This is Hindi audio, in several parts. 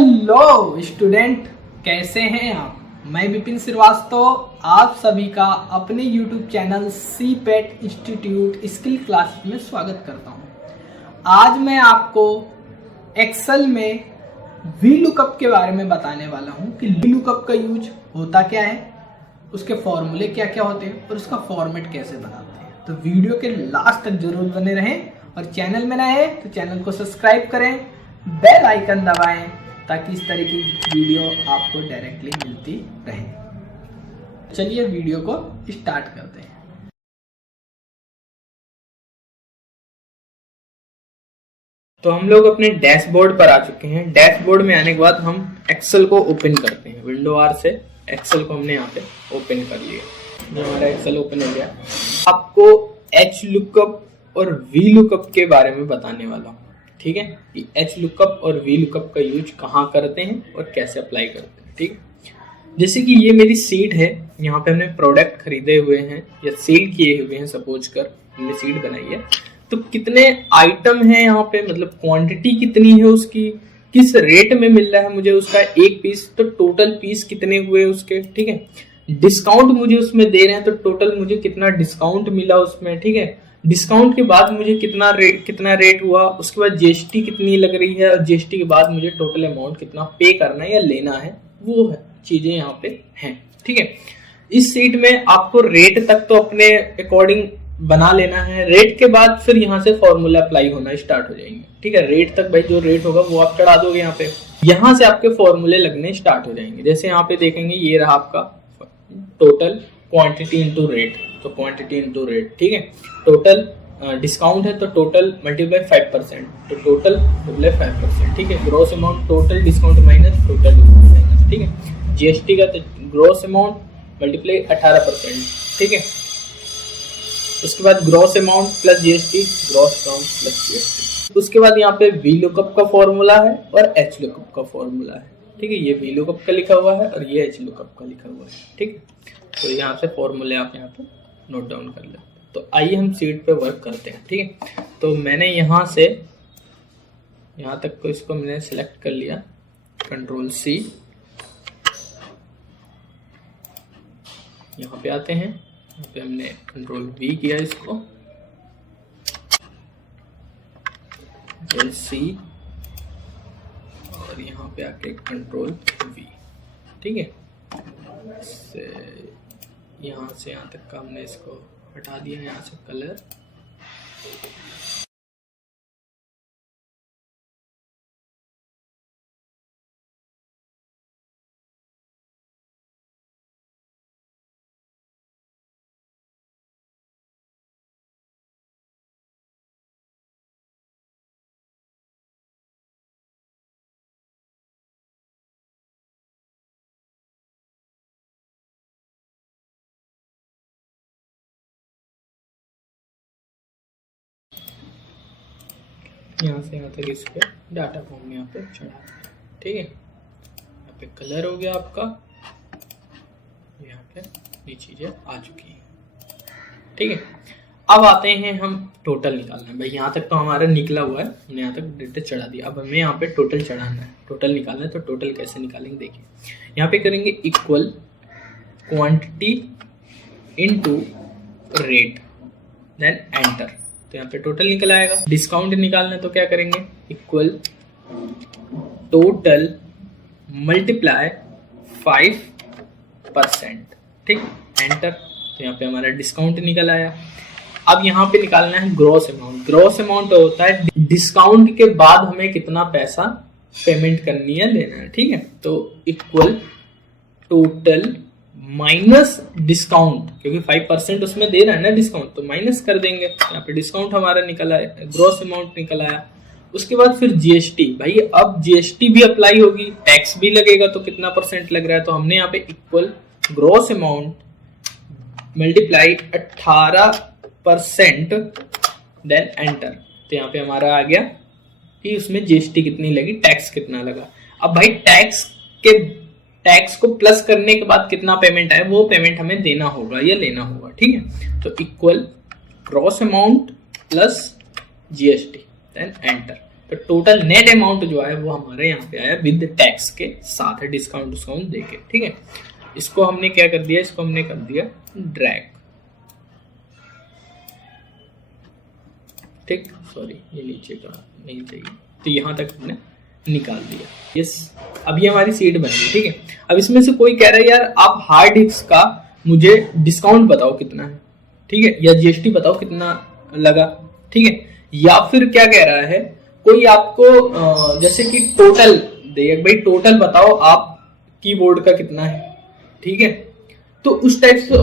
हेलो स्टूडेंट, कैसे हैं आप। मैं विपिन श्रीवास्तव आप सभी का अपने YouTube channel CIPET institute skill class में स्वागत करता हूं। आज मैं आपको एक्सेल में वी लुकअप के बारे में बताने वाला हूं कि वी लुकअप का यूज होता क्या है, उसके फॉर्मूले क्या क्या होते हैं और उसका फॉर्मेट कैसे बनाते हैं। तो वीडियो के लास्ट तक जरूर बने रहें और चैनल में नए हैं तो चैनल को सब्सक्राइब करें, बेल आइकन दबाएं ताकि इस तरह की वीडियो आपको डायरेक्टली मिलती रहे। चलिए वीडियो को स्टार्ट करते हैं। तो हम लोग अपने डैशबोर्ड पर आ चुके हैं। डैशबोर्ड में आने के बाद हम एक्सेल को ओपन करते हैं। विंडो आर से एक्सेल को हमने यहाँ पे ओपन कर लिया। जो हमारा एक्सेल ओपन हो गया, आपको एच लुकअप और वी लुकअप के बारे में बताने वाला हूँ। ठीक है, कि एच लुकअप और वी लुकअप का यूज कहाँ करते हैं और कैसे अप्लाई करते हैं। ठीक, जैसे कि ये मेरी सीट है, यहाँ पे हमने प्रोडक्ट खरीदे हुए हैं या सेल किए हुए हैं, सपोज कर हमने सीट बनाई है। तो कितने आइटम है यहाँ पे, मतलब क्वांटिटी कितनी है उसकी, किस रेट में मिल रहा है मुझे उसका एक पीस, तो टोटल पीस कितने हुए उसके। ठीक है, डिस्काउंट मुझे उसमें दे रहे हैं तो टोटल मुझे कितना डिस्काउंट मिला उसमें। ठीक है, डिस्काउंट के बाद मुझे कितना रेट हुआ, उसके बाद जीएसटी कितनी लग रही है और जीएसटी के बाद मुझे टोटल अमाउंट कितना पे करना है या लेना है, वो है चीजें यहाँ पे हैं। ठीक है, इस सीट में आपको रेट तक तो अपने अकॉर्डिंग बना लेना है। रेट के बाद फिर यहाँ से फॉर्मूला अप्लाई होना स्टार्ट हो जाएंगे। ठीक है, रेट तक भाई जो रेट होगा वो आप चढ़ा दोगे यहाँ पे, यहाँ से आपके फॉर्मूले लगने स्टार्ट हो जाएंगे। जैसे यहाँ पे देखेंगे, ये रहा आपका टोटल क्वांटिटी इंटू रेट, तो क्वांटिटी इंटू रेट। ठीक है, टोटल डिस्काउंट है तो टोटल मल्टीप्लाई 5%, तो टोटल मल्टीप्लाई 5%। ठीक है, gross amount total discount minus total discount minus. ठीक है, जीएसटी का तो ग्रॉस अमाउंट मल्टीप्लाई 18%। ठीक है, उसके बाद gross amount plus GST, gross amount plus GST. उसके बाद यहाँ पे वी लुकअप का फॉर्मूला है और एच लुकअप का फॉर्मूला है। ठीक है, ये वी लुकअप का लिखा हुआ है और ये एच लुकअप का लिखा हुआ है। ठीक है, तो यहाँ से फॉर्मूले आप यहाँ पे नोट डाउन कर लें। तो आइए हम सीट पे वर्क करते हैं। ठीक है, तो मैंने यहाँ से यहाँ तक को इसको मैंने सिलेक्ट कर लिया, कंट्रोल सी। यहाँ पे आते हैं, यहाँ पे हमने कंट्रोल वी किया इसको, सी, और यहाँ पे आके कंट्रोल वी। ठीक है, यहाँ से यहाँ तक का हमने इसको हटा दिया, यहाँ से कलर। यहाँ से यहाँ तक इस पे डाटा फॉर्म यहाँ पे चढ़ा। ठीक है, यहाँ पे कलर हो गया आपका, यहाँ पे ये चीजें आ चुकी हैं। ठीक है, अब आते हैं हम टोटल निकालना है। भाई यहाँ तक तो हमारा निकला हुआ है, हमने यहाँ तक डेटा चढ़ा दिया। अब हमें यहाँ पे टोटल चढ़ाना है, टोटल निकालना है। तो टोटल कैसे निकालेंगे, देखिए यहाँ पे करेंगे equal quantity into rate, then enter, तो यहाँ पे टोटल निकल आएगा। डिस्काउंट निकालना है तो क्या करेंगे, इक्वल टोटल मल्टीप्लाई 5%। ठीक, एंटर, तो यहाँ पे हमारा डिस्काउंट निकल आया। अब यहाँ पे निकालना है ग्रॉस अमाउंट। ग्रॉस अमाउंट होता है डिस्काउंट के बाद हमें कितना पैसा पेमेंट करनी है, लेना है। ठीक है, तो इक्वल टोटल माइनस डिस्काउंट, क्योंकि 5% उसमें दे रहा है ना डिस्काउंट, तो माइनस कर देंगे। यहाँ पे डिस्काउंट हमारा निकल आया, ग्रॉस अमाउंट निकल आया। उसके बाद फिर जीएसटी, भाई अब जीएसटी भी अप्लाई होगी, टैक्स भी लगेगा, तो कितना परसेंट लग रहा है, तो हमने यहाँ पे equal gross amount multiply 18%, then enter, तो यहाँ पे हमारा आ गया कि उसमें जीएसटी कितनी लगी, टैक्स कितना लगा। अब भाई टैक्स को प्लस करने के बाद कितना पेमेंट आए, वो पेमेंट हमें देना होगा या लेना होगा। ठीक है, तो equal gross amount plus GST, then enter, तो टोटल नेट अमाउंट जो है वो हमारे यहाँ पे आया विद टैक्स के साथ है, डिस्काउंट देके। ठीक है, इसको हमने क्या कर दिया, इसको हमने कर दिया ड्रैग। ठीक, सॉरी ये नीचे का नहीं चाहिए, तो यहाँ तक हमने निकाल दिया। यस, अब ये हमारी सीट बन गई। ठीक है, अब इसमें से कोई कह रहा है यार आप हार्ड डिस्क का मुझे डिस्काउंट बताओ कितना है, ठीक है, या जीएसटी बताओ कितना लगा। ठीक है, या फिर क्या कह रहा है कोई आपको जैसे कि टोटल दे, भाई टोटल बताओ आप कीबोर्ड का कितना है। ठीक है, तो उस टाइप से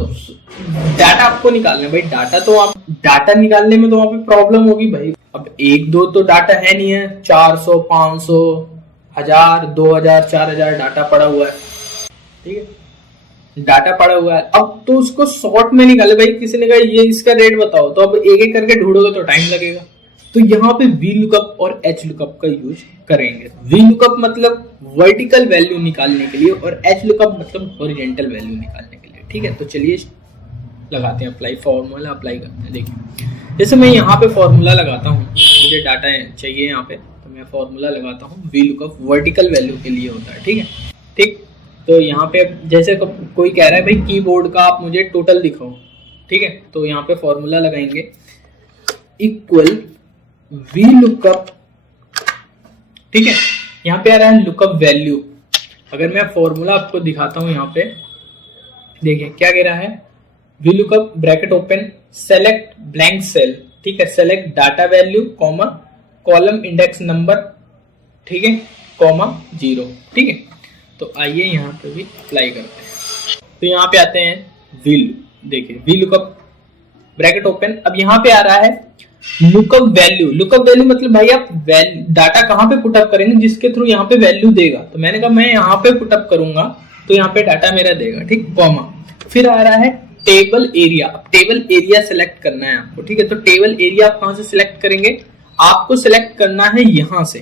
डाटा आपको निकालना है। भाई डाटा तो आप डाटा निकालने में तो वहां पे प्रॉब्लम होगी भाई। अब एक दो तो डाटा है नहीं है, 400 500 1000 2000 4000 डाटा पड़ा हुआ है। ठीक है, डाटा पड़ा हुआ है, अब तो उसको शॉर्ट में निकाले। भाई किसी ने कहा ये इसका रेट बताओ, तो अब एक एक करके ढूंढोगे तो टाइम लगेगा। तो यहाँ पे वी लुकअप और एच लुकअप का यूज करेंगे। वी लुकअप मतलब वर्टिकल वैल्यू निकालने के लिए और एच लुकअप मतलब हॉरिजॉन्टल वैल्यू निकालने के लिए। ठीक है, तो चलिए लगाते हैं अप्लाई, फॉर्मूला अप्लाई करते हैं। देखिए जैसे मैं यहाँ पे फॉर्मूला लगाता हूँ, मुझे डाटा चाहिए यहाँ पे, तो मैं फॉर्मूला लगाता हूँ। वी लुकअप वर्टिकल वैल्यू के लिए होता है। ठीक है, ठीक, तो यहाँ पे जैसे कोई कह रहा है भाई कीबोर्ड का आप मुझे टोटल दिखाओ। ठीक है, तो यहाँ पे फॉर्मूला लगाएंगे इक्वल वी लुकअप। ठीक है, यहाँ पे आ रहा है लुकअप वैल्यू। अगर मैं फॉर्मूला आपको दिखाता हूँ यहाँ पे, देखिए क्या कह रहा है, V lookup bracket open select blank cell. ठीक है, select data value comma column index number, ठीक है, कॉमा 0। ठीक है, तो आइए यहाँ पे भी अप्लाई करते हैं। तो यहाँ पे आते हैं विल, देखिए वी लुकअप ब्रैकेट ओपन। अब यहाँ पे आ रहा है लुकअप वैल्यू। लुकअप वैल्यू मतलब भाई आप डाटा कहाँ पे पुटअप करेंगे जिसके थ्रू यहाँ पे वैल्यू देगा। तो मैंने कहा मैं यहाँ पे पुटअप करूंगा तो यहाँ पे डाटा मेरा देगा। ठीक, कॉमा, फिर आ रहा है table area. Table area select करना है आपको। ठीक है, तो टेबल एरिया आप कहां से सिलेक्ट करेंगे, आपको सिलेक्ट करना है यहां से।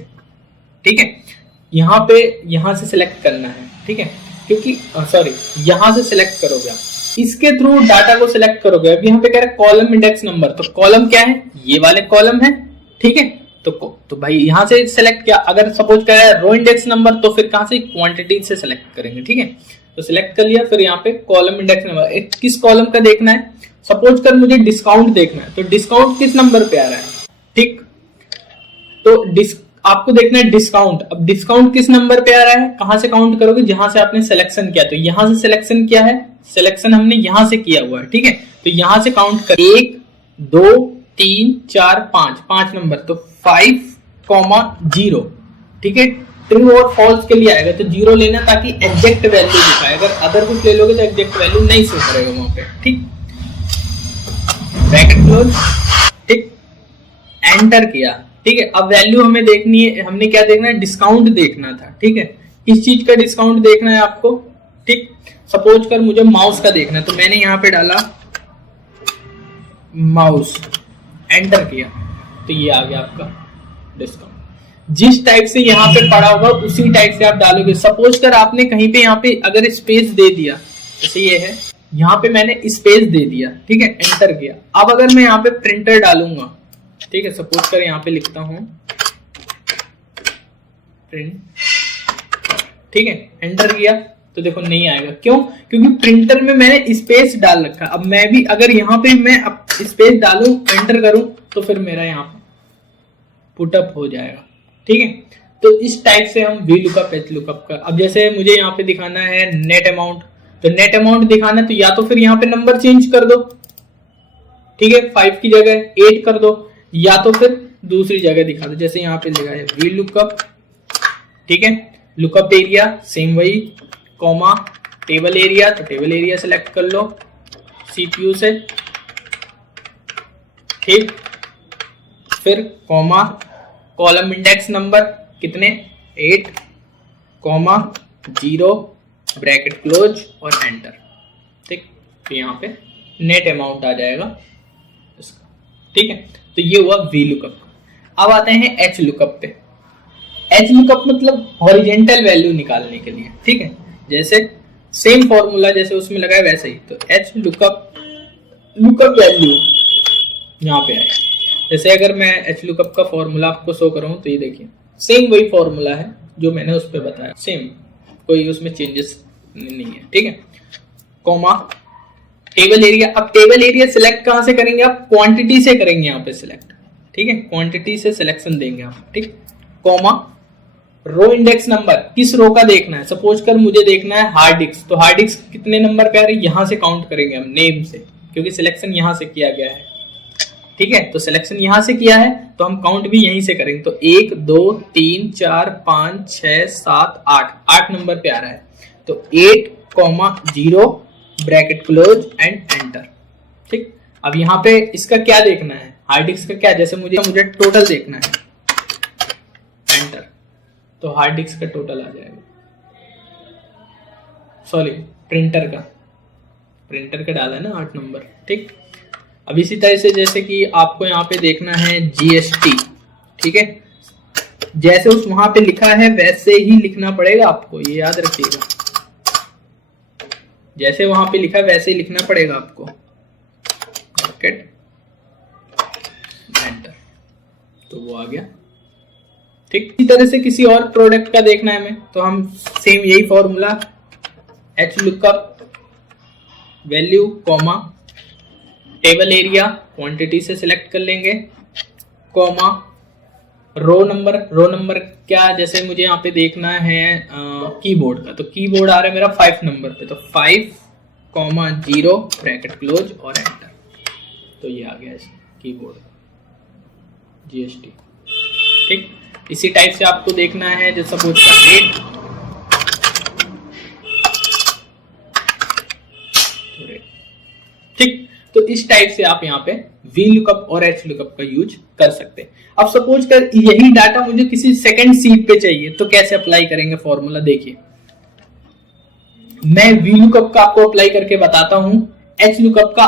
ठीक है, यहां से सिलेक्ट करना है। ठीक है, क्योंकि सॉरी यहां से सिलेक्ट करोगे आप, इसके थ्रू डाटा को सिलेक्ट करोगे। अब यहाँ पे कह रहा है कॉलम इंडेक्स नंबर, तो कॉलम क्या है, ये वाले कॉलम है। ठीक है, तो भाई यहां से सिलेक्ट किया। अगर सपोज कह रहा है रो इंडेक्स नंबर, तो फिर कहां से, क्वांटिटी से सिलेक्ट करेंगे। ठीक है, तो सिलेक्ट कर लिया। फिर यहाँ पे कॉलम इंडेक्स नंबर, किस कॉलम का देखना है, सपोज कर मुझे डिस्काउंट देखना है, तो डिस्काउंट किस नंबर पे आ रहा है। ठीक, तो आपको देखना है डिस्काउंट। अब डिस्काउंट किस नंबर पे आ रहा है, कहां से काउंट करोगे, जहां से आपने सिलेक्शन किया। तो यहां से सिलेक्शन किया है, सिलेक्शन हमने यहां से किया हुआ है। ठीक है, तो यहां से काउंट कर 1 2 3 4 5 नंबर, तो 5,0। ठीक है, ट्रू और फॉल्स के लिए आएगा तो 0 लेना ताकि एग्जैक्ट वैल्यू दिखाए। अगर अदर कुछ ले लोगे तो एग्जैक्ट वैल्यू नहीं शो करेगा वहां पे। ठीक, ब्रैकेट क्लोज। ठीक, एंटर किया। ठीक है, अब वैल्यू हमें देखनी है, हमने क्या देखना है, डिस्काउंट देखना था। ठीक है, किस चीज का डिस्काउंट देखना है आपको। ठीक, सपोज कर मुझे माउस का देखना है, तो मैंने यहाँ पे डाला माउस, एंटर किया, तो ये आ गया आपका डिस्काउंट। जिस टाइप से यहाँ पे पड़ा होगा उसी टाइप से आप डालोगे। सपोज कर आपने कहीं पे यहाँ पे अगर स्पेस दे दिया, जैसे ये है, यहाँ पे मैंने स्पेस दे दिया। ठीक है, एंटर किया। अब अगर मैं यहाँ पे प्रिंटर डालूंगा, ठीक है, सपोज कर यहाँ पे लिखता हूं प्रिंट। ठीक है, एंटर किया तो देखो नहीं आएगा। क्यों, क्योंकि प्रिंटर में मैंने स्पेस डाल रखा। अब मैं भी अगर यहाँ पे मैं स्पेस डालूं, एंटर करूं, तो फिर मेरा यहाँ पे पुटअप हो जाएगा। ठीक है, तो इस टाइप से हम वी लुकअप एच लुकअप का। अब जैसे मुझे यहाँ पे दिखाना है नेट अमाउंट, तो नेट अमाउंट दिखाना है तो या तो फिर यहाँ पे नंबर चेंज कर दो। ठीक है, 5 की जगह 8 कर दो, या तो फिर दूसरी जगह दिखा दो, जैसे यहाँ पे लिखा है वी लुकअप। ठीक है, लुकअप एरिया सेम वही, कॉमा टेबल एरिया, तो टेबल एरिया सेलेक्ट कर लो सीपीयू से। ठीक, फिर कॉमा कॉलम इंडेक्स नंबर कितने 8, कॉमा 0, ब्रैकेट क्लोज और एंटर। ठीक, तो यहाँ पे नेट अमाउंट आ जाएगा इसका। ठीक है, तो ये हुआ वी लुकअप। अब आते हैं एच लुकअप पे। एच लुकअप मतलब हॉरिजेंटल वैल्यू निकालने के लिए। ठीक है, जैसे सेम फॉर्मूला जैसे उसमें लगा है वैसे ही, तो एच लुकअप वैल्यू यहाँ पे आया। जैसे अगर मैं एच लुकअप का फॉर्मूला आपको शो करूँ तो ये देखिए सेम वही फॉर्मूला है जो मैंने उस पर बताया, सेम, कोई उसमें चेंजेस नहीं है, ठीक है। कॉमा टेबल एरिया, अब टेबल एरिया सिलेक्ट कहां से करेंगे आप, क्वांटिटी से करेंगे यहाँ पे सिलेक्ट, ठीक है, क्वांटिटी से सिलेक्शन देंगे आप, ठीक। कॉमा रो इंडेक्स नंबर, किस रो का देखना है, सपोज कर मुझे देखना है हार्ड डिस्क, तो हार्ड डिस्क कितने नंबर पे आ रही है, यहां से काउंट करेंगे हम नेम से, क्योंकि सिलेक्शन यहां से किया गया है, ठीक है। तो सिलेक्शन यहां से किया है तो हम काउंट भी यहीं से करेंगे, तो 1 2 3 4 5 6 7 8 नंबर पे आ रहा है, तो 8,0 ब्रैकेट क्लोज एंड एंटर, ठीक। अब यहाँ पे इसका क्या देखना है, हार्ड डिस्क का क्या, जैसे मुझे टोटल देखना है, एंटर, तो हार्ड डिस्क का टोटल आ जाएगा, सॉरी प्रिंटर का डाला है ना 8 नंबर, ठीक। अब इसी तरह से जैसे कि आपको यहाँ पे देखना है GST, ठीक है, जैसे उस वहां पे लिखा है वैसे ही लिखना पड़ेगा आपको, ये याद रखिएगा, जैसे वहां पे लिखा है वैसे ही लिखना पड़ेगा आपको, ब्रैकेट एंटर, तो वो आ गया, ठीक। इसी तरह से किसी और प्रोडक्ट का देखना है हमें, तो हम सेम यही formula H lookup value comma table area quantity से सिलेक्ट कर लेंगे, कॉमा रो नंबर क्या, जैसे मुझे यहाँ पे देखना है कीबोर्ड का, तो कीबोर्ड आ रहा है मेरा 5 नंबर पे, तो 5,0 ब्रैकेट क्लोज और एंटर, तो ये आ गया कीबोर्ड GST, ठीक। इसी टाइप से आपको देखना है जो सपोज का रेट, ठीक। तो इस टाइप से आप यहाँ पे वी लुकअप और एच लुकअप का यूज कर सकते हैं। अब सपोज कर यही डाटा मुझे किसी सेकंड सीट पे चाहिए, तो कैसे अप्लाई करेंगे फॉर्मूला, देखिए मैं वी लुकअप का आपको अप्लाई करके बताता हूं, एच लुकअप का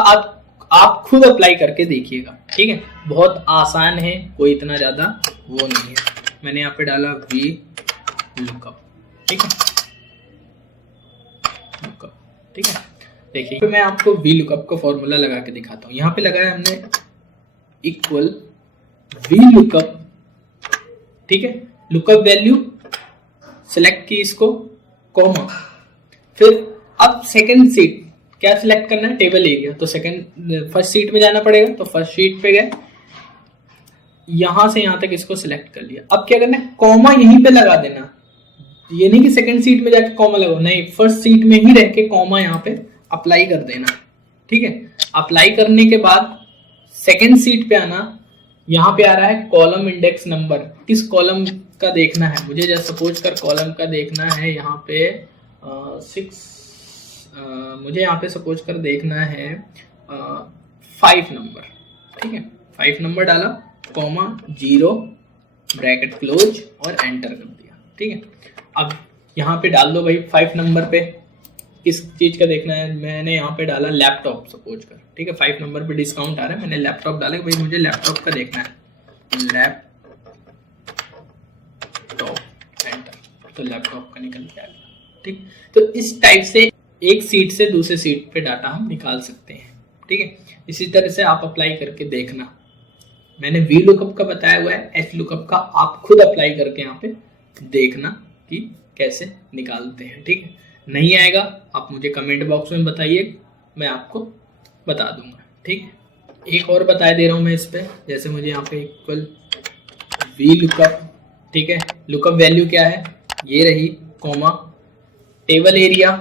आप खुद अप्लाई करके देखिएगा, ठीक है, बहुत आसान है, कोई इतना ज्यादा वो नहीं है। मैंने यहाँ पे डाला वी लुकअप, ठीक है, लुकअप, ठीक है। देखिए तो मैं आपको वी लुकअप का फॉर्मूला लगा के दिखाता हूं, यहाँ पे लगाया हमने इक्वल वी लुकअप, ठीक है, लुकअप वैल्यू सिलेक्ट की इसको, कॉमा, फिर अब सेकंड सीट क्या सिलेक्ट करना है, टेबल एरिया, तो फर्स्ट सीट में जाना पड़ेगा, तो फर्स्ट सीट पे गए, यहां से यहां तक इसको सिलेक्ट कर लिया। अब क्या करना है, कॉमा यहीं पे लगा देना, ये नहीं कि सेकंड सीट में जाके कॉमा लगाओ, नहीं, फर्स्ट सीट में ही रह के कॉमा यहाँ पे अप्लाई कर देना, ठीक है। अप्लाई करने के बाद सेकंड सीट पे आना, यहाँ पे आ रहा है कॉलम इंडेक्स नंबर, किस कॉलम का देखना है मुझे, जैसे सपोज कर कॉलम का देखना है यहाँ पे 6, मुझे यहाँ पे सपोज कर देखना है 5 नंबर, ठीक है, 5 नंबर डाला, कॉमा 0 ब्रैकेट क्लोज और एंटर कर दिया, ठीक है। अब यहाँ पे डाल दो भाई 5 नंबर पे किस चीज का देखना है, मैंने यहाँ पे डाला लैपटॉप सपोज कर, ठीक है, 5 नंबर पे डिस्काउंट आ रहा है, मैंने लैपटॉप डाला, भाई मुझे लैपटॉप का देखना है, लैपटॉप एंटर, तो लैपटॉप का निकल के आ गया, ठीक। तो इस टाइप से एक सीट से दूसरे सीट पे डाटा हम निकाल सकते हैं, ठीक है। इसी तरह से आप अप्लाई करके देखना, मैंने वी लुकअप का बताया हुआ है, एच लुकअप का आप खुद अप्लाई करके यहाँ पे देखना कि कैसे निकालते हैं, ठीक है। नहीं आएगा आप मुझे कमेंट बॉक्स में बताइए, मैं आपको बता दूंगा, ठीक। एक और बता दे रहा हूं मैं इस पे, जैसे मुझे यहाँ पे इक्वल वी लुकअप, ठीक है, लुकअप वैल्यू क्या है, ये रही, कॉमा टेबल एरिया,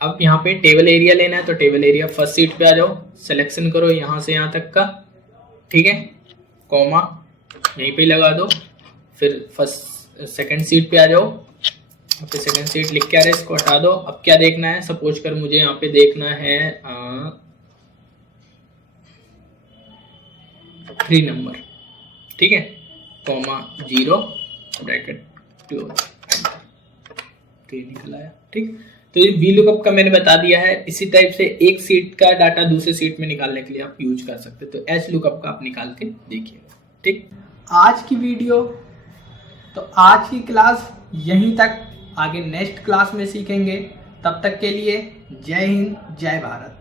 अब यहाँ पे टेबल एरिया लेना है, तो टेबल एरिया फर्स्ट सीट पे आ जाओ, सिलेक्शन करो यहाँ से यहाँ तक का, ठीक है, कॉमा यहीं पे लगा दो, फिर फर्स्ट सेकंड सीट पे आ जाओ, यहाँ पे सेकंड सीट लिख के आ रहा है, इसको हटा दो। अब क्या देखना है, सपोज कर मुझे यहाँ पे देखना है 3 नंबर, ठीक है, कॉमा 0 ब्रैकेट क्लोज, 3 निकल आया, ठीक। तो ये वी लुकअप का मैंने बता दिया है। इसी टाइप से एक सीट का डाटा दूसरे सीट में निकालने के लिए आप यूज कर सकते, तो एच लुकअप का आप निकाल के देखिएगा, ठीक। आज की वीडियो, तो आज की क्लास यहीं तक, आगे नेक्स्ट क्लास में सीखेंगे, तब तक के लिए जय हिंद जय भारत।